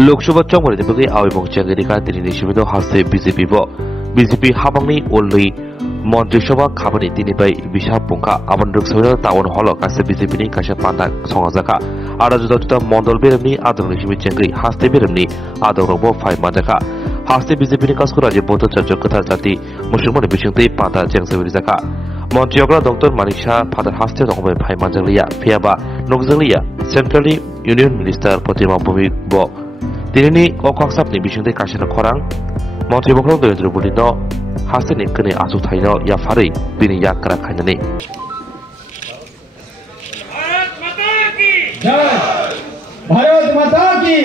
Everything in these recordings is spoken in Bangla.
लोकसभा चौमरी बगे आवैमंग चेंगेरिका दिनै सिबिनो हासे बीजेपी हाबांनि उल्लै मन्त्रिसभा खामानि दिनैबाय बिसा पुंखा आबनरुक सौरा टाउन हल कासे बीजेपीनि कासे पान्दा संगाजाका आरो जुदा मण्डल बेरेमनि आदरनि सिबि चेंगै हास्ते बेरेमनि आदरबो फाइ माजाका हास्ते बीजेपीनि कासको राज्य बौद्ध चर्च कथा जाति मुसलमान बिसिंतै पान्दा जेंसबि जाका मन्त्रियग्रा डक्टर मानिकसा फादार हास्ते रंबाय फाइ माजालिया फियाबा नगजलिया सेन्ट्रलि इउनियन मिनिस्टार प्रतिमा भूमि ब दिनैनि अकांसाबनि बिसिंतै कासेना खरां मन्त्रि बखौ देवेन्द्र बुलिनो हास्तेनि कने आसु थाइनो याफारै बिनि याकरा खायनानै भारत माता की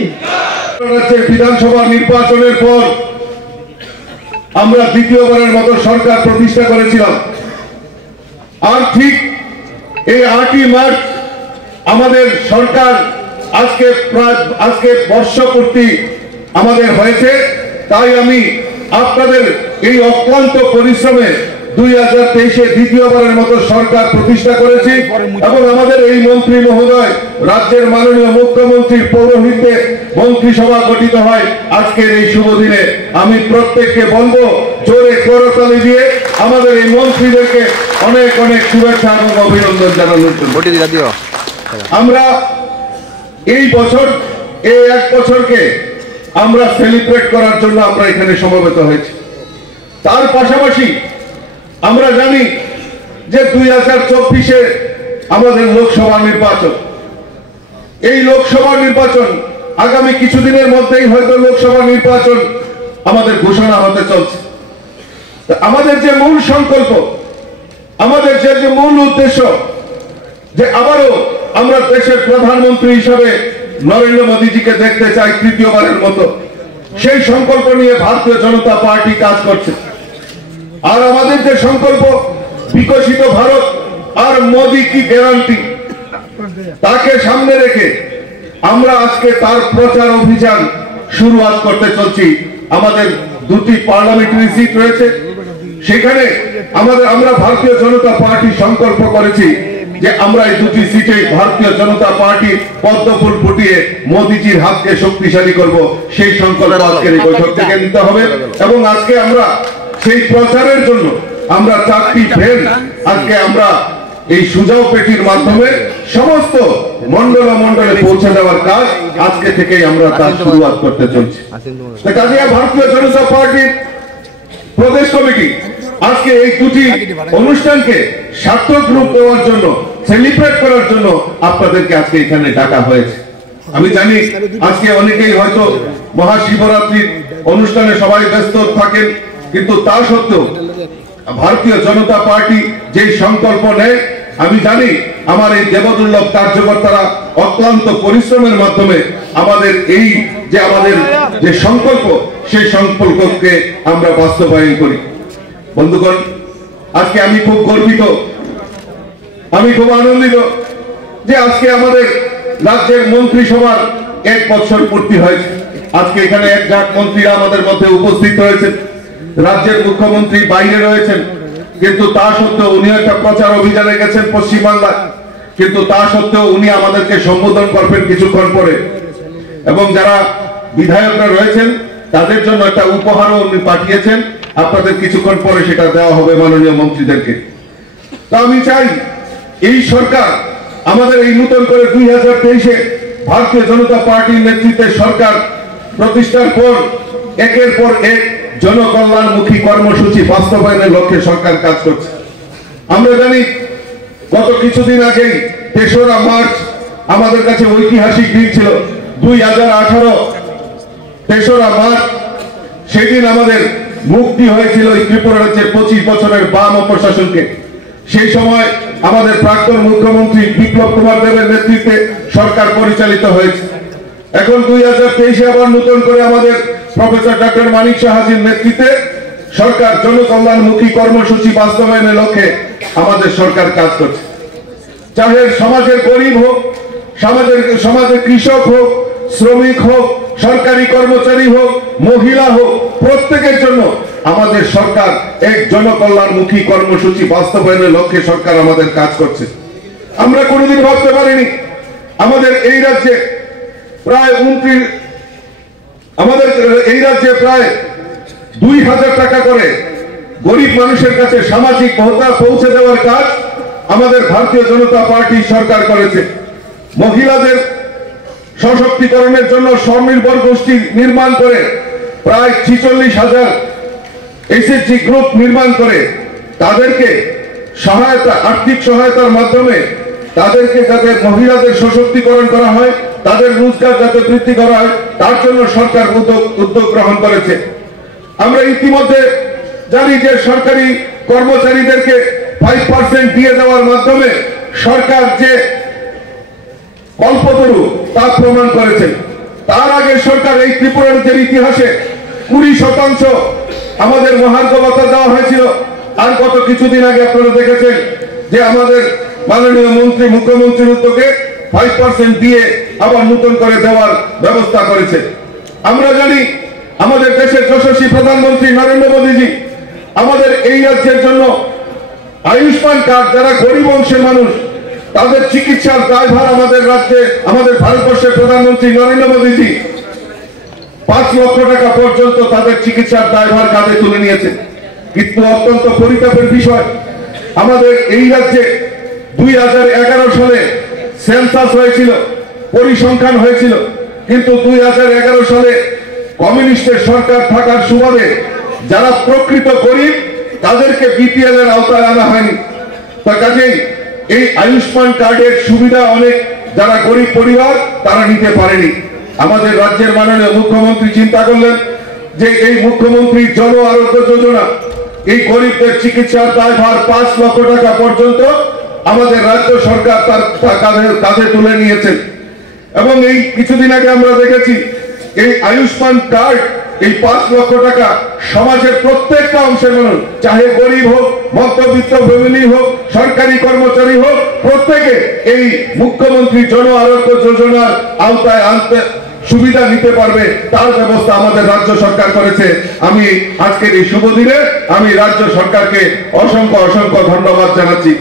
রাজ্যের বিধানসভা নির্বাচনের পর আমরা দ্বিতীয়বারের মতো সরকার প্রতিষ্ঠা করেছিলাম আর ঠিক এই 8ই মার্চ আমাদের সরকার আজকে বর্ষপূর্তি আমাদের হয়েছে তাই আমি আপনাদের এই অক্লান্ত পরিশ্রমে 2023-এ দ্বিতীয়বারের মতো সরকার প্রতিষ্ঠা করেছি এবং আমাদের এই মন্ত্রী মহোদয় রাজ্যের মাননীয় মুখ্যমন্ত্রীর পৌরোহিত্যে মন্ত্রিসভা গঠিত হয় আজকের এই শুভ দিনে আমি প্রত্যেককে বলবো জোরে করতালি দিয়ে আমাদের এই মন্ত্রীদেরকে অনেক অনেক শুভেচ্ছা এবং অভিনন্দন জানানোর জন্য আমরা এই বছর এই এক বছরকে আমরা সেলিব্রেট করার জন্য আমরা এখানে সমবেত হয়েছি তার পাশাপাশি আমরা জানি যে 2024-এ আমাদের লোকসভা নির্বাচন এই লোকসভা নির্বাচন আগামী কিছুদিনের মধ্যেই হয়তো লোকসভা নির্বাচন আমাদের ঘোষণা হতে চলছে আমাদের যে মূল সংকল্প আমাদের যে মূল উদ্দেশ্য যে আবারও আমরা দেশের প্রধানমন্ত্রী হিসেবে নরেন্দ্র মোদীজিকে দেখতে চাই তৃতীয়বারের মতো সেই সংকল্প নিয়ে ভারতীয় জনতা পার্টি কাজ করছে আর আমাদের যে সংকল্প বিকশিত ভারত আর মোদী কি গ্যারান্টি তাকে সামনে রেখে আমরা আজকে তার প্রচার অভিযান শুরুয়াত করতে চলছি আমাদের দুটি পার্লামেন্টারি সিট রয়েছে সেখানে আমরা ভারতীয় জনতা পার্টি সংকল্প করেছি যে আমরা এই দুটি সিটে ভারতীয় জনতা পার্টি পদ্মফুল ফুটিয়ে মোদীজির হাতকে শক্তিশালী করব সেই সংকল্প আজকের এই বৈঠক থেকে নিতে হবে এবং আজকে আমরা সেই প্রচারের জন্য আমরা 4টি ভ্যান আজকে আমরা এই সুজাও পেটির মাধ্যমে সমস্ত মণ্ডলে পৌঁছে দেওয়ার কাজ আজকে থেকেই আমরা তার শুরুয়াত করতে চলছি কাজে ভারতীয় জনতা পার্টির প্রদেশ কমিটি আজকে এই দুটি অনুষ্ঠানকে সার্থক রূপ দেওয়ার জন্য সেলিব্রেট করার জন্য আপনাদেরকে আজকে এখানে ডাকা হয়েছে আমি জানি আজকে অনেকেই হয়তো মহাশিবরাত্রির অনুষ্ঠানে সবাই ব্যস্ত থাকেন কিন্তু তা সত্ত্বেও ভারতীয় জনতা পার্টি যে সংকল্প নেয় আমি জানি আমার এই দেবদুর্লভ কার্যকর্তারা অক্লান্ত পরিশ্রমের মাধ্যমে আমাদের যে সংকল্প সেই সংকল্পকে আমরা বাস্তবায়ন করি বন্ধুগণ আজকে আমি খুব গর্বিত আমি খুব আনন্দিত যে আজকে আমাদের রাজ্যের মন্ত্রিসভার 1 বছর পূর্তি হয়েছে আজকে এখানে একজাক মন্ত্রীরা আমাদের মধ্যে উপস্থিত হয়েছেন রাজ্যের মুখ্যমন্ত্রী বাইরে রয়েছেন কিন্তু তা সত্ত্বেও উনি একটা প্রচার অভিযানে গেছেন পশ্চিমবাংলায় কিন্তু তা সত্ত্বেও উনি আমাদেরকে সম্বোধন করবেন কিছুক্ষণ পরে এবং যারা বিধায়করা রয়েছেন তাদের জন্য একটা উপহারও উনি পাঠিয়েছেন আপনাদের কিছুক্ষণ পরে সেটা দেওয়া হবে মাননীয় মন্ত্রীদেরকে তো আমি চাই এই সরকার আমাদের এই নতুন করে 2023-এ ভারতীয় জনতা পার্টির নেতৃত্বে সরকার প্রতিষ্ঠার পর একের পর এক জনকল্যাণমুখী কর্মসূচি বাস্তবায়নের লক্ষ্যে সরকার কাজ করছে আমরা জানি গত কিছুদিন আগেই 3রা মার্চ আমাদের কাছে ঐতিহাসিক দিন ছিল 2018 3রা মার্চ সেদিন আমাদের মুক্তি হয়েছিল ত্রিপুরা রাজ্যের 25 বছরের বাম প্রশাসনকে সেই সময় আমাদের প্রাক্তন মুখ্যমন্ত্রী বিপ্লব কুমার দেবের নেতৃত্বে সরকার পরিচালিত হয়েছে এখন 2023-এ আবার নতুন করে আমাদের প্রফেসর ডক্টর মানিক সাহাজির নেতৃত্বে সরকার জনকল্যাণমুখী কর্মসূচি বাস্তবায়নের লক্ষ্যে আমাদের সরকার কাজ করছে চাহে সমাজের গরিব হোক সমাজের কৃষক হোক শ্রমিক হোক সরকারি কর্মচারী হোক মহিলা হোক প্রত্যেকের জন্য আমাদের সরকার এক জনকল্যাণমুখী কর্মসূচি বাস্তবায়নের লক্ষ্যে সরকার আমাদের কাজ করছে আমরা কোনোদিন ভাবতে পারিনি আমাদের এই রাজ্যে প্রায় রাজ্যে প্রায় 2000 টাকা করে গরিব মানুষের কাছে সামাজিক ভাতা পৌঁছে দেওয়ার কাজ আমাদের ভারতীয় জনতা পার্টি সরকার করেছে। মহিলাদের সশক্তিকরণের জন্য স্বনির্ভর গোষ্ঠী নির্মাণ করে প্রায় 46,000 এসএসজি গ্রুপ নির্মাণ করে তাদেরকে আর্থিক সহায়তার মাধ্যমে তাদেরকে যাতে মহিলাদের সশক্তিকরণ করা হয়, তাদের রোজগার যাতে বৃদ্ধি করা হয়, তার জন্য সরকার উদ্যোগ গ্রহণ করেছে। আমরা ইতিমধ্যে জানি যে সরকারি কর্মচারীদেরকে 5% দিয়ে দেওয়ার মাধ্যমে সরকার যে কল্পতরু তা প্রমাণ করেছে। তার আগে সরকার এই ত্রিপুরা রাজ্যের ইতিহাসে 20% আমাদের মহার্ঘ ভাতা দেওয়া হয়েছিল। আর গত কিছুদিন আগে আপনারা দেখেছেন যে আমাদের মাননীয় মুখ্যমন্ত্রীর উদ্যোগে 5% দিয়ে আবার নতুন করে দেওয়ার ব্যবস্থা করেছে। আমরা জানি আমাদের দেশের যশস্বী প্রধানমন্ত্রী নরেন্দ্র মোদীজি আমাদের এই রাজ্যের জন্য আয়ুষ্মান কার্ড, যারা গরিব অংশের মানুষ তাদের চিকিৎসার দায়ভার আমাদের রাজ্যে, আমাদের ভারতবর্ষের প্রধানমন্ত্রী নরেন্দ্র মোদীজি 5 লক্ষ টাকা পর্যন্ত তাদের চিকিৎসার দায়ভার কাঁধে তুলে নিয়েছে। কিন্তু অত্যন্ত পরিতাপের বিষয়, আমাদের এই রাজ্যে 2011 সালে সেন্সাস হয়েছিল, পরিসংখ্যান হয়েছিল, কিন্তু 2011 সালে কমিউনিস্টের সরকার থাকার সুবাদে যারা প্রকৃত গরিব তাদেরকে বিপিএল এর আওতায় আনা হয়নি। তার কাজেই এই আয়ুষ্মান কার্ডের সুবিধা অনেক যারা গরিব পরিবার তারা নিতে পারেনি। আমাদের রাজ্যের মাননীয় মুখ্যমন্ত্রী চিন্তা করলেন যে এই মুখ্যমন্ত্রীর জন আরোগ্য যোজনা এই গরিবদের চিকিৎসার দায়ভার 5 লক্ষ টাকা পর্যন্ত আমাদের রাজ্য সরকার তার কাঁধে তুলে নিয়েছেন। এবং এই কিছুদিন আগে আমরা দেখেছি এই আয়ুষ্মান কার্ড, এই 5 লক্ষ টাকা সমাজের প্রত্যেকটা অংশের মানুষ, চাহে গরিব হোক, মধ্যবিত্ত ফ্যামিলি হোক, সরকারি কর্মচারী হোক, প্রত্যেকে এই মুখ্যমন্ত্রী জন আরোগ্য যোজনার আওতায় আনতে সুবিধা নিতে পারবে, তার ব্যবস্থা আমাদের রাজ্য সরকার করেছে। আমি আজকের এই শুভ দিনে আমি রাজ্য সরকারকে অসংখ্য ধন্যবাদ জানাচ্ছি।